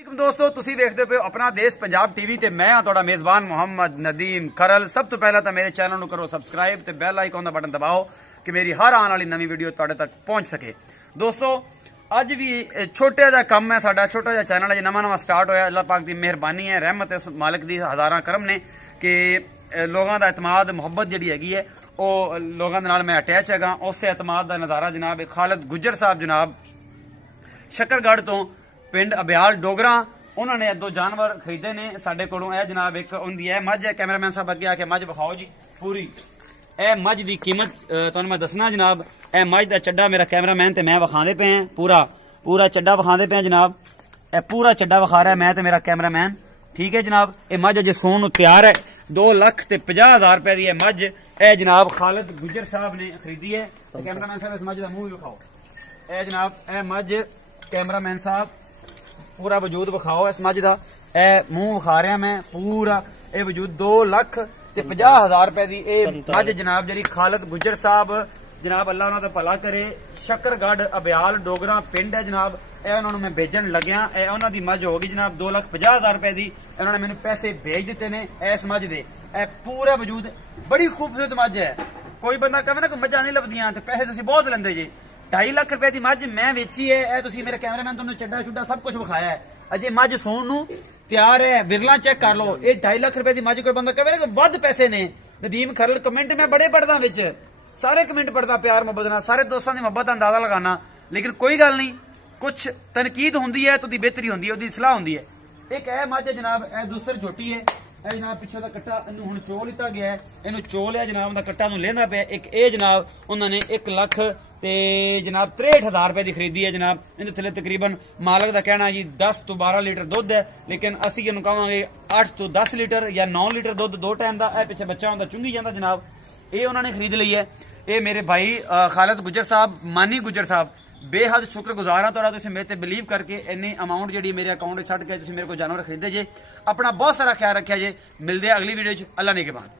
दोस्तों तुसी देखते पे अपना देश पंजाब टीवी ते मैं हाँ तुहाडा मेजबान मुहम्मद नदीम खरल। सब तो पहला तो मेरे चैनल करो सबसक्राइब ते बैल आइकॉन का बटन दबाओ कि मेरी हर आने वाली नवी वीडियो तुहाडे तक पहुंच सके। दोस्तों अज भी छोटा जिहा कम है, साडा छोटा जिहा चैनल है, नवा स्टार्ट होया। अल्लाह पाक की मेहरबानी है, रहमत है मालिक दी हज़ारां करम ने कि लोगों का एतमाद मुहब्बत जी हैगी है वो लोगों के नाल मैं अटैच हैगा। उस एतमाद का नज़ारा जनाब खालिद गुज्जर साहब जनाब शकरगढ़ तो पिंड अब्याल डोगरा उन्होंने दो जानवर खरीदे ने साडे कोलों। यह जनाब एक उनकी है मझ है, कैमरामैन साहब अगे आके मझ विखाओ जी पूरी। यह मझ की कीमत तुहानूं मैं दसना जनाब। यह मझ का चड्डा मेरा कैमरामैन ते मैं विखांदे पे हैं, पूरा पूरा चड्डा विखांदे पे हैं जनाब। यह पूरा चड्डा विखा रहा है मैं ते मेरा कैमरामैन, ठीक है जनाब। यह मझ अजे सोन तैयार है। 2,50,000 रुपए की मझ यह जनाब खालिद गुज्जर साहब ने खरीदी है। कैमरामैन साहब इस मझ का मुंह विखाओ। यह जनाब यह मझ कैमरामैन साहब पूरा वजूद विखाओ इस मझ का। यह मुंह विखा रहा मैं पूरा। यह वजूद 2,50,000 रुपए की मझ जनाब जी खालिद गुज्जर साहब जनाब अल्लाह उन्होंने भला करे। शकरगढ़ अब्याल डोगरा पिंड है जनाब। यह उन्होंने मैं भेजन लग्या। यह उन्होंने मझ होगी जनाब 2,50,000 रुपए की। उन्होंने मैंने पैसे भेज दिते ने इस मझ दे। पूरा वजूद बड़ी खूबसूरत मझ है। कोई बंदा कहे ना कोई मझा नहीं लभदियां तो पैसे तुसीं बहुत लेंदे जी। 2.5 लाख रुपए की मझ मैं वेची है। यह तुसीं मेरे कैमरामैन तुहानूं चड्डा चुड्डा सब कुछ विखाया है। अजे मझ सोन नूं तैयार है, विरला चेक कर लो। ये 2.5 लाख रुपए की मझ कोई बंदा कहे ना वध पैसे ने। नदीम खरल कमेंट मैं बड़े पढ़दा विच, सारे कमेंट पढ़दा प्यार मुहब्बत नाल, सारे दोस्तों की मुहब्बत का अंदाजा लगाना। लेकिन कोई गल नहीं, कुछ तनकीद होंदी है तो दी बेहतरी होंदी है, उसदी सलाह होंदी है। एक है मझ है जनाब, यह दूसरी छोटी है। यह जनाब पिछे का कट्टा इनू हुण चो लिता गया है, इनू चो लिया जनाब, उनका कट्टा नूं लेंदा पिया। एक ये जनाब उन्होंने 1,00,000 ते जनाब 63,000 रुपए की खरीदी है जनाब। इहदे थल्ले तकरीबन मालक का कहना जी 10 तो 12 लीटर दुध है, लेकिन असी इहनूं कहांगे 8 तो 10 लीटर या 9 लीटर दुध दो टाइम का। यह पिछे बच्चा हुंदा चुंगी जांदा जनाब। ये उन्होंने खरीद ली है। ये मेरे भाई खालिद गुज्जर साहब मानी गुज्जर साहब बेहद शुक्रगुजार हाँ तुहाडा, तुसीं मेरे ते बिलीव करके इन्नी अमाउंट जी मेरे अकाउंट छड्ड के तुसीं मेरे को जानवर खरीदे जे। अपना बहुत सारा ख्याल रखिया जे। मिलते हैं अगली वीडियो च। अल्लाह ने के बाद।